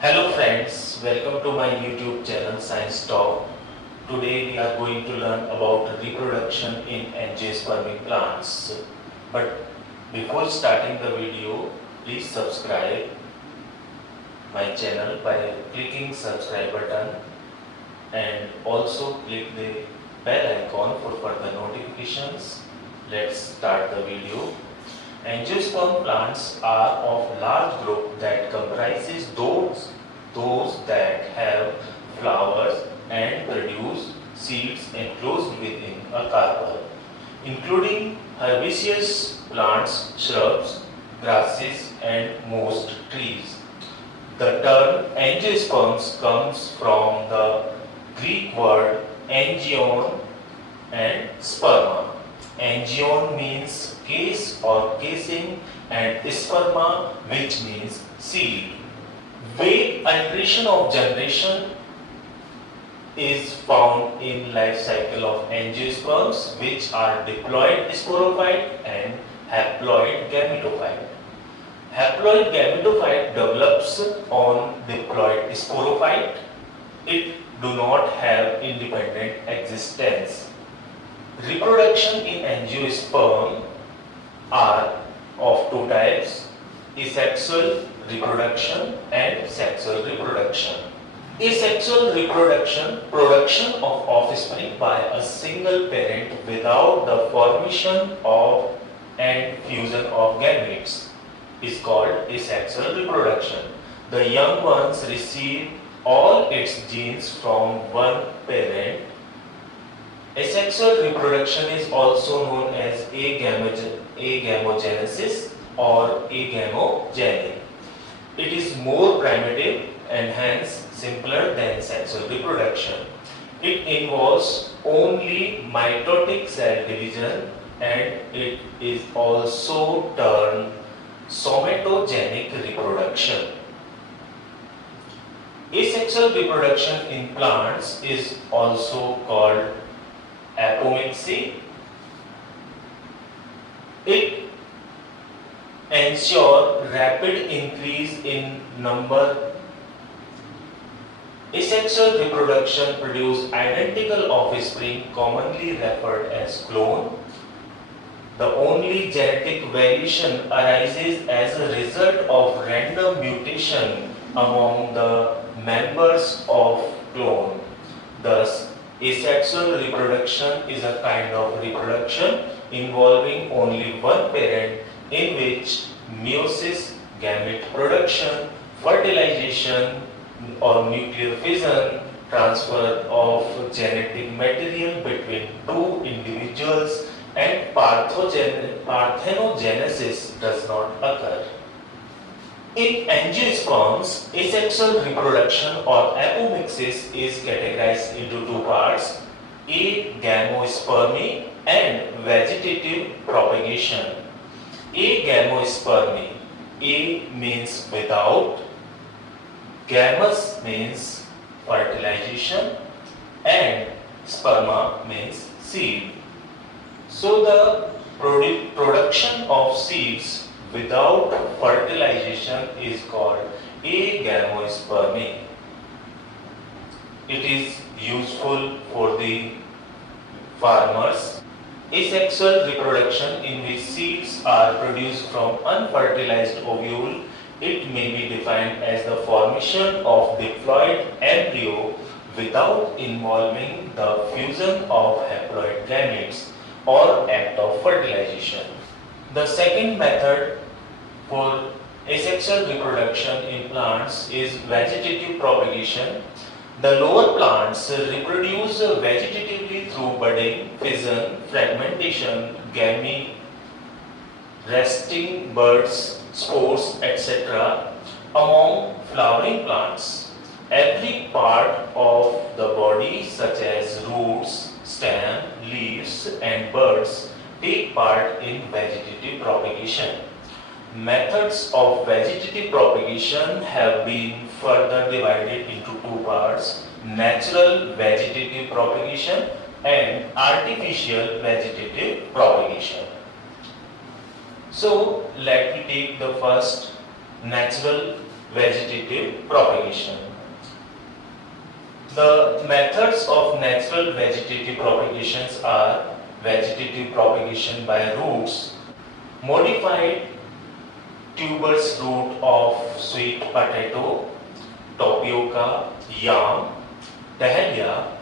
Hello friends, welcome to my YouTube channel ScienceTalk. Today we are going to learn about reproduction in angiospermic plants. But before starting the video, please subscribe my channel by clicking subscribe button and also click the bell icon for further notifications. Let's start the video. Angiosperm plants are of large group that comprises those that have flowers and produce seeds enclosed within a carpel, including herbaceous plants, shrubs, grasses, and most trees. The term angiosperms comes from the Greek word angion and sperma. Angion means case or casing and sperma, which means seed. Vague alteration of generation is found in life cycle of angiosperms, which are diploid sporophyte and haploid gametophyte. Haploid gametophyte develops on diploid sporophyte. It do not have independent existence. Reproduction in angiosperm are of two types: asexual reproduction and sexual reproduction. Asexual reproduction, production of offspring by a single parent without the formation of and fusion of gametes, is called asexual reproduction. The young ones receive all its genes from one parent. Asexual reproduction is also known as agamogenesis or agamogeny. It is more primitive and hence simpler than sexual reproduction. It involves only mitotic cell division and it is also termed somatogenic reproduction. Asexual reproduction in plants is also called apomixy. It ensures rapid increase in number. Asexual reproduction produces identical offspring, commonly referred as clone. The only genetic variation arises as a result of random mutation among the members of clone. Thus, asexual reproduction is a kind of reproduction involving only one parent, in which meiosis, gamete production, fertilization or nuclear fission, transfer of genetic material between two individuals, and parthenogenesis does not occur. In angiosperms, asexual reproduction or apomixis is categorized into two parts: Agamospermy and vegetative propagation. Agamospermy. A means without, gamos means fertilization, and sperma means seed. So the production of seeds without fertilization is called agamospermy. It is useful for the farmers. Asexual reproduction, in which seeds are produced from unfertilized ovule, it may be defined as the formation of diploid embryo without involving the fusion of haploid gametes or act of fertilization. The second method for asexual reproduction in plants is vegetative propagation. The lower plants reproduce vegetatively through budding, fission, fragmentation, gamete, resting buds, spores, etc. among flowering plants. Every part of the body, such as roots, stem, leaves, and buds, take part in vegetative propagation. Methods of vegetative propagation have been further divided into two parts: natural vegetative propagation and artificial vegetative propagation. So let me take the first natural vegetative propagation. The methods of natural vegetative propagations are vegetative propagation by roots, modified tuberous root of sweet potato, tapioca, yam, dahlia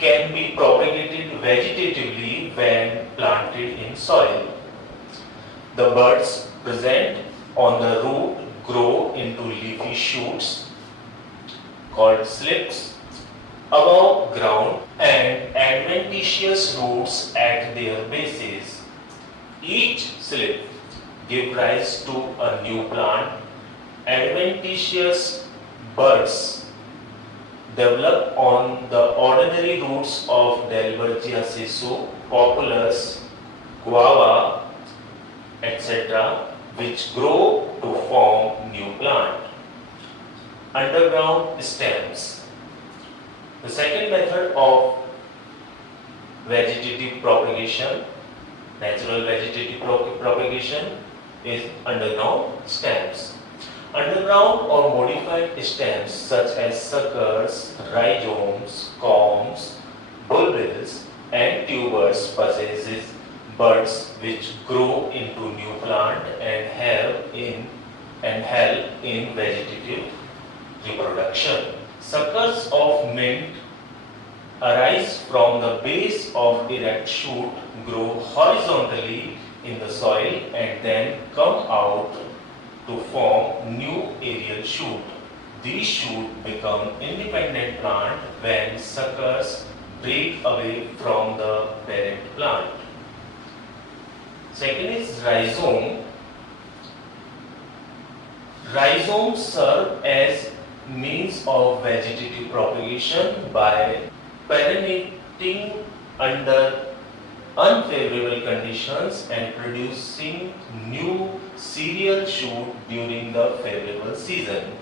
can be propagated vegetatively when planted in soil. The buds present on the root grow into leafy shoots called slips above ground and adventitious roots at their bases. Each slip gives rise to a new plant. Adventitious buds develop on the ordinary roots of Delbergia sisu, populus, guava, etc., which grow to form new plant. Underground stems. The second method of vegetative propagation, natural vegetative propagation, is underground stems. Underground or modified stems such as suckers, rhizomes, culms, bulbils, and tubers possesses buds which grow into new plant and help in vegetative reproduction. Suckers of mint arise from the base of erect shoot, grow horizontally in the soil and then come out to form new aerial shoot. These shoots become independent plant when suckers break away from the parent plant. Second is rhizome. Rhizomes serve as means of vegetative propagation by perennating under unfavorable conditions and producing new cereal shoot during the favorable season.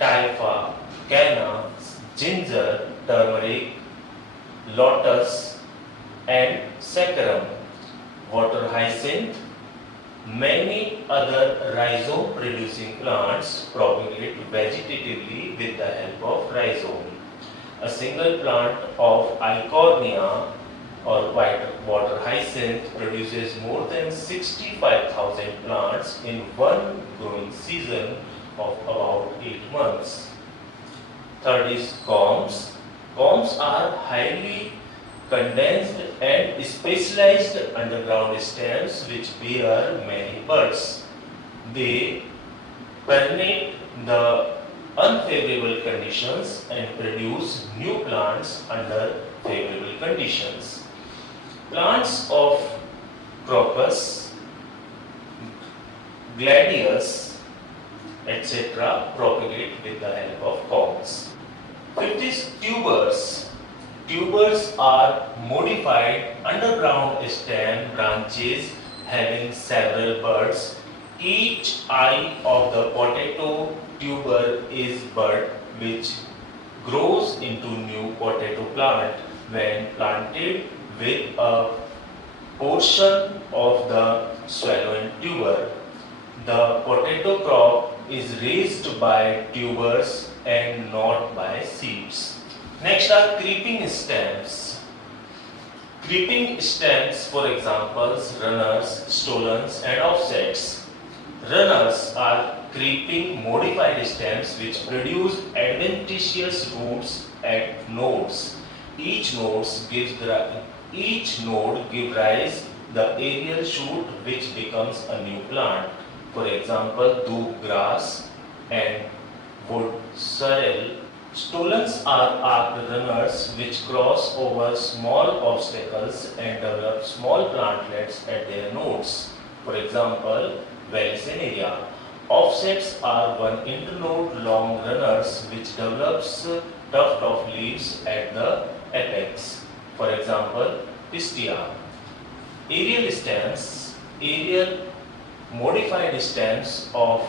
Typha, canna, ginger, turmeric, lotus, and saccharum, water hyacinth. Many other rhizome producing plants propagate vegetatively with the help of rhizome. A single plant of Eichhornia or white water hyacinth produces more than 65,000 plants in one growing season of about 8 months. Third is culms. Culms are highly condensed and specialized underground stems which bear many buds. They permeate the unfavorable conditions and produce new plants under favorable conditions. Plants of crocus, gladius, etc. propagate with the help of culms. Fifth is tubers. Tubers are modified underground stem branches having several buds. Each eye of the potato tuber is bud which grows into new potato plant when planted with a portion of the swallowing tuber. The potato crop is raised by tubers and not by seeds. Next are creeping stems. Creeping stems, for example, runners, stolons, and offsets. Runners are creeping modified stems which produce adventitious roots at nodes. Each node gives rise the aerial shoot which becomes a new plant. For example, doob grass and wood sorrel. Stolons are arced runners which cross over small obstacles and develop small plantlets at their nodes. For example, Vallisneria. Offsets are one internode long runners which develops tuft of leaves at the apex. For example, Pistia. Aerial stems. Aerial modified stems of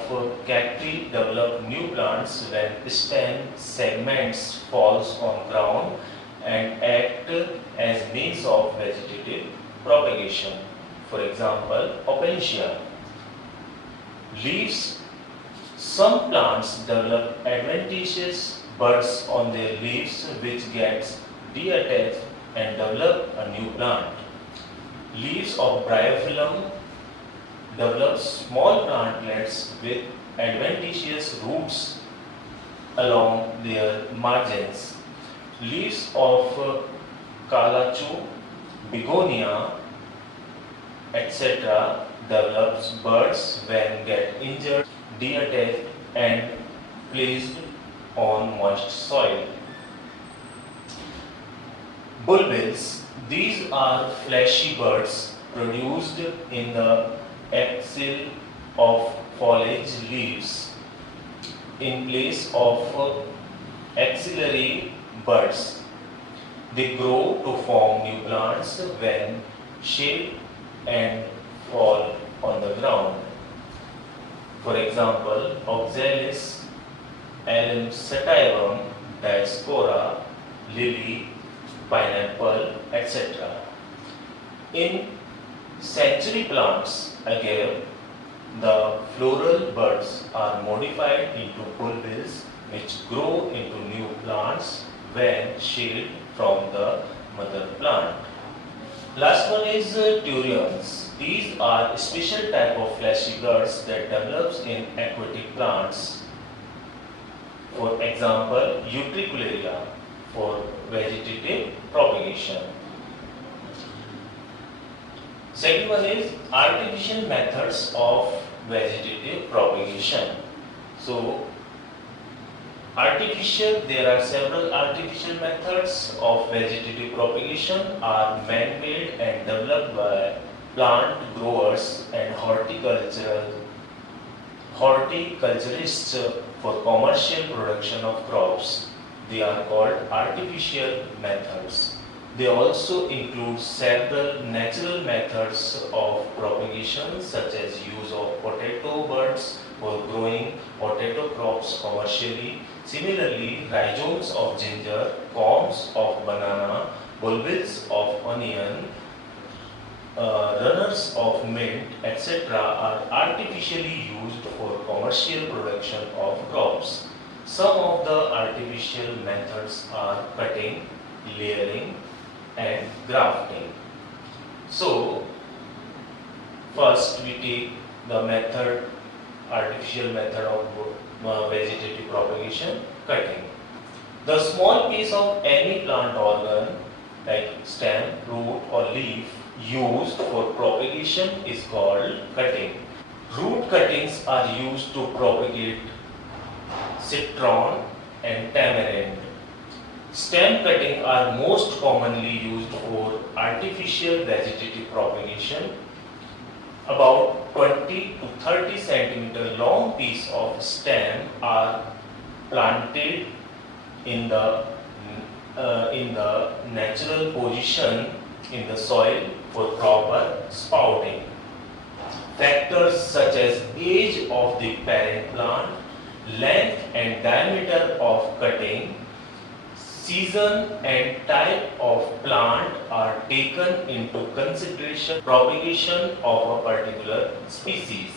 cacti develop new plants when stem segments falls on ground and act as means of vegetative propagation. For example, Opentia. Leaves. Some plants develop adventitious buds on their leaves which gets deattached and develop a new plant. Leaves of Bryophyllum develop small plantlets with adventitious roots along their margins. Leaves of Calachu, Begonia, etc. develops buds when get injured, deattached and placed on moist soil. Bulbils. These are fleshy buds produced in the axil of foliage leaves in place of axillary buds. They grow to form new plants when shaped and fall on the ground. For example, Oxalis, Alum sativum, Diaspora, lily, pineapple, etc. In century plants, again, the floral buds are modified into bulbils which grow into new plants when shaded from the mother plant. Last one is turions. These are a special type of fleshy buds that develops in aquatic plants. For example, Utricularia for vegetative propagation. Second one is artificial methods of vegetative propagation. So, there are several artificial methods of vegetative propagation are man-made and developed by plant growers and horticulturists for commercial production of crops. They are called artificial methods. They also include several natural methods of propagation such as use of potato buds for growing potato crops commercially. Similarly, rhizomes of ginger, corms of banana, bulbils of onion, runners of mint, etc. are artificially used for commercial production of crops. Some of the artificial methods are cutting, layering, and grafting. So, first we take the artificial method of vegetative propagation, cutting. The small piece of any plant organ like stem, root or leaf used for propagation is called cutting. Root cuttings are used to propagate citron and tamarind. Stem cutting are most commonly used for artificial vegetative propagation. About 20 to 30 centimeter long piece of stem are planted in the natural position in the soil for proper sprouting. Factors such as age of the parent plant, length and diameter of cutting, season and type of plant are taken into consideration propagation of a particular species.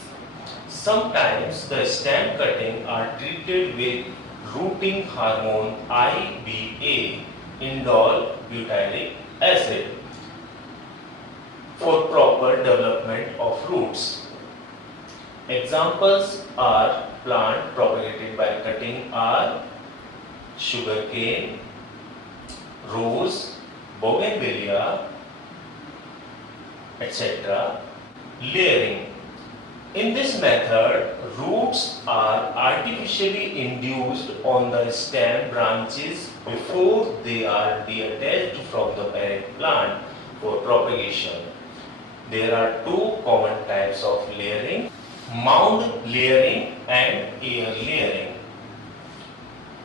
Sometimes the stem cutting are treated with rooting hormone IBA, indole butyric acid, for proper development of roots. Examples are plant propagated by cutting are sugarcane, rose, bougainvillea, etc. Layering. In this method, roots are artificially induced on the stem branches before they are detached from the parent plant for propagation. There are two common types of layering: mound layering and air layering.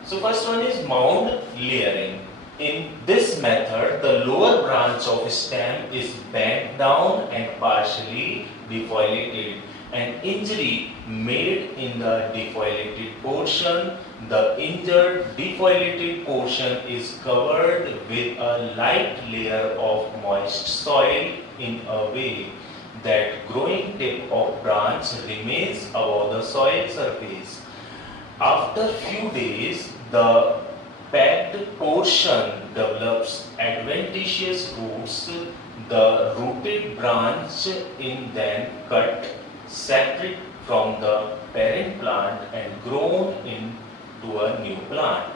So first one is mound layering. In this method, the lower branch of stem is bent down and partially defoliated. An injury made in the defoliated portion, the injured defoliated portion is covered with a light layer of moist soil in a way that growing tip of branch remains above the soil surface. After few days, the packed portion develops adventitious roots. The rooted branch is then cut separate from the parent plant and grown into a new plant.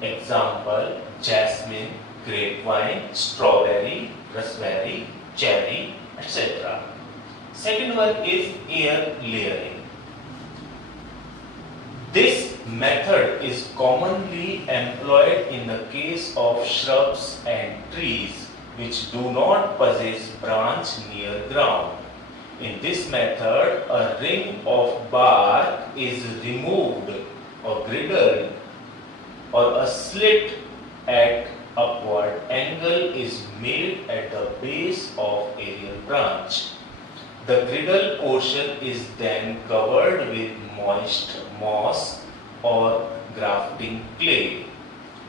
Example: jasmine, grapevine, strawberry, raspberry, cherry, etc. Second one is air layering. This method is commonly employed in the case of shrubs and trees which do not possess branch near ground. In this method, a ring of bark is removed or griddled, or a slit at upward angle is made at the base of aerial branch. The griddle portion is then covered with moist moss or grafting clay.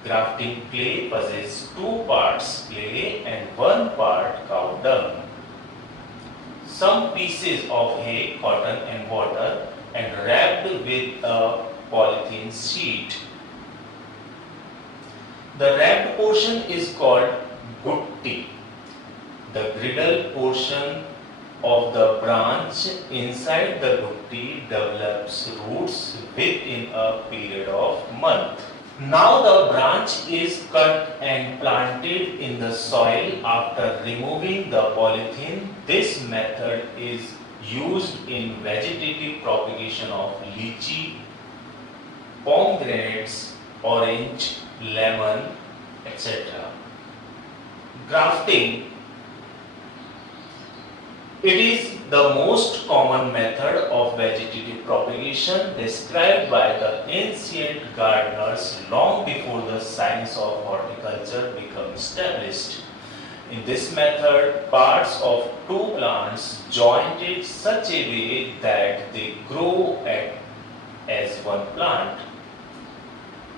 Grafting clay possesses 2 parts clay and 1 part cow dung. Some pieces of hay, cotton and water and wrapped with a polythene sheet. The wrapped portion is called gutti. The griddle portion of the branch inside the gutti develops roots within a period of month. Now the branch is cut and planted in the soil after removing the polythene. This method is used in vegetative propagation of lychee, pomegranates, orange, lemon, etc. Grafting. It is the most common method of vegetative propagation described by the ancient gardeners long before the science of horticulture became established. In this method, parts of 2 plants jointed such a way that they grow as one plant.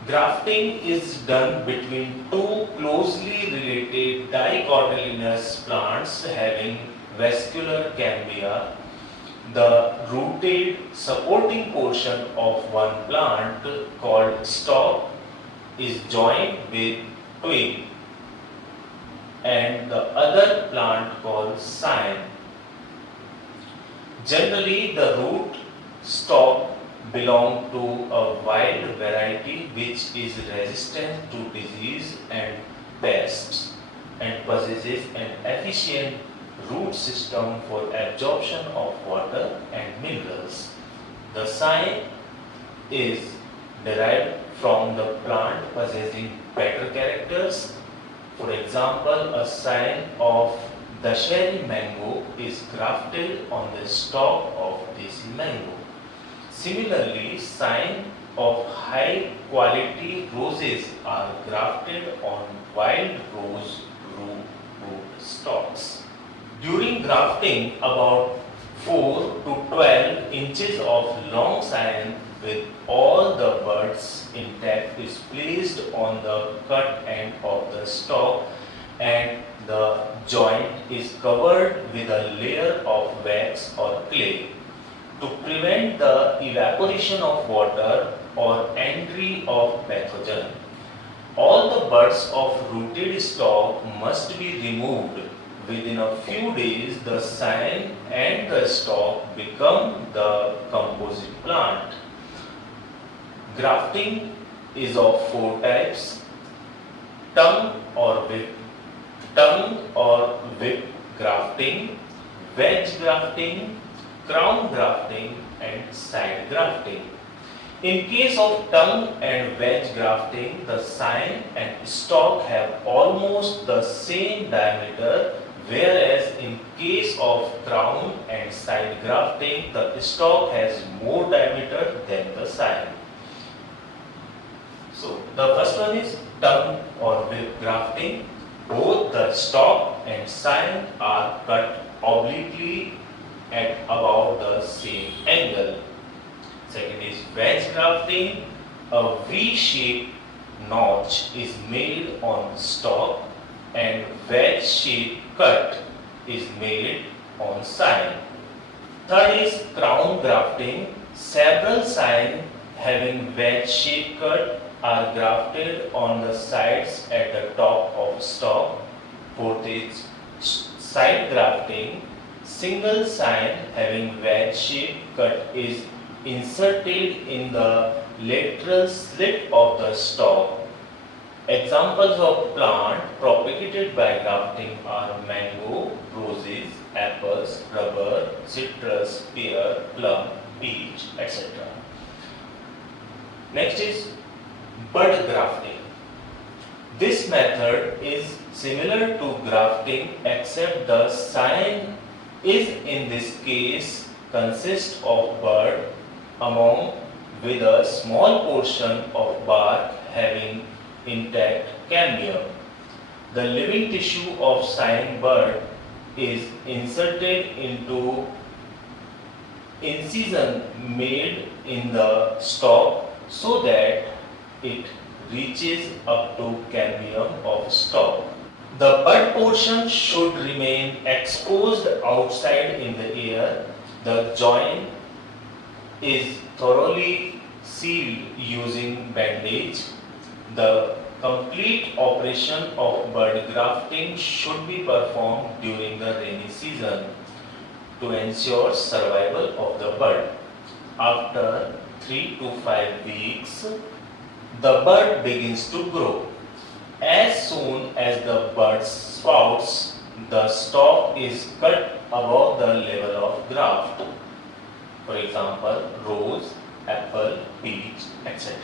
Grafting is done between 2 closely related dicotyledonous plants having vascular cambia. The rooted supporting portion of one plant called stalk is joined with twig and the other plant called cyme. Generally, the root stalk belong to a wild variety which is resistant to disease and pests and possesses an efficient root system for absorption of water and minerals. The cyme is derived from the plant possessing better characters. For example, a cyme of Dasheri mango is grafted on the stalk of this mango. Similarly, cyme of high quality roses are grafted on wild rose root stalks. During grafting, about 4 to 12 inches of long cyme with all the buds intact is placed on the cut end of the stalk and the joint is covered with a layer of wax or clay. To prevent the evaporation of water or entry of pathogen, all the buds of rooted stalk must be removed. Within a few days, the cyme and the stalk become the composite plant. Grafting is of 4 types: tongue or whip grafting, wedge grafting, crown grafting and side grafting. In case of tongue and wedge grafting, the cyme and stalk have almost the same diameter, whereas in case of crown and side grafting, the stalk has more diameter than the cyme. So the first one is tongue or whip grafting. Both the stalk and cyme are cut obliquely at about the same angle. Second is wedge grafting. A V-shaped notch is made on stalk and wedge-shaped cut is made on sign. Third is crown grafting. Several signs having wedge-shaped cut are grafted on the sides at the top of stalk. Fourth is side grafting. Single sign having wedge-shaped cut is inserted in the lateral slit of the stalk. Examples of plant propagated by grafting are mango, roses, apples, rubber, citrus, pear, plum, peach, etc. Next is bud grafting. This method is similar to grafting except the sign is in this case consists of bud among with a small portion of bark having intact cambium. The living tissue of sign bud is inserted into incision made in the stalk so that it reaches up to cambium of stalk. The bud portion should remain exposed outside in the air. The joint is thoroughly sealed using bandage. The complete operation of bud grafting should be performed during the rainy season to ensure survival of the bud. After 3 to 5 weeks, the bud begins to grow. As soon as the bud sprouts, the stalk is cut above the level of graft. For example, rose, apple, peach, etc.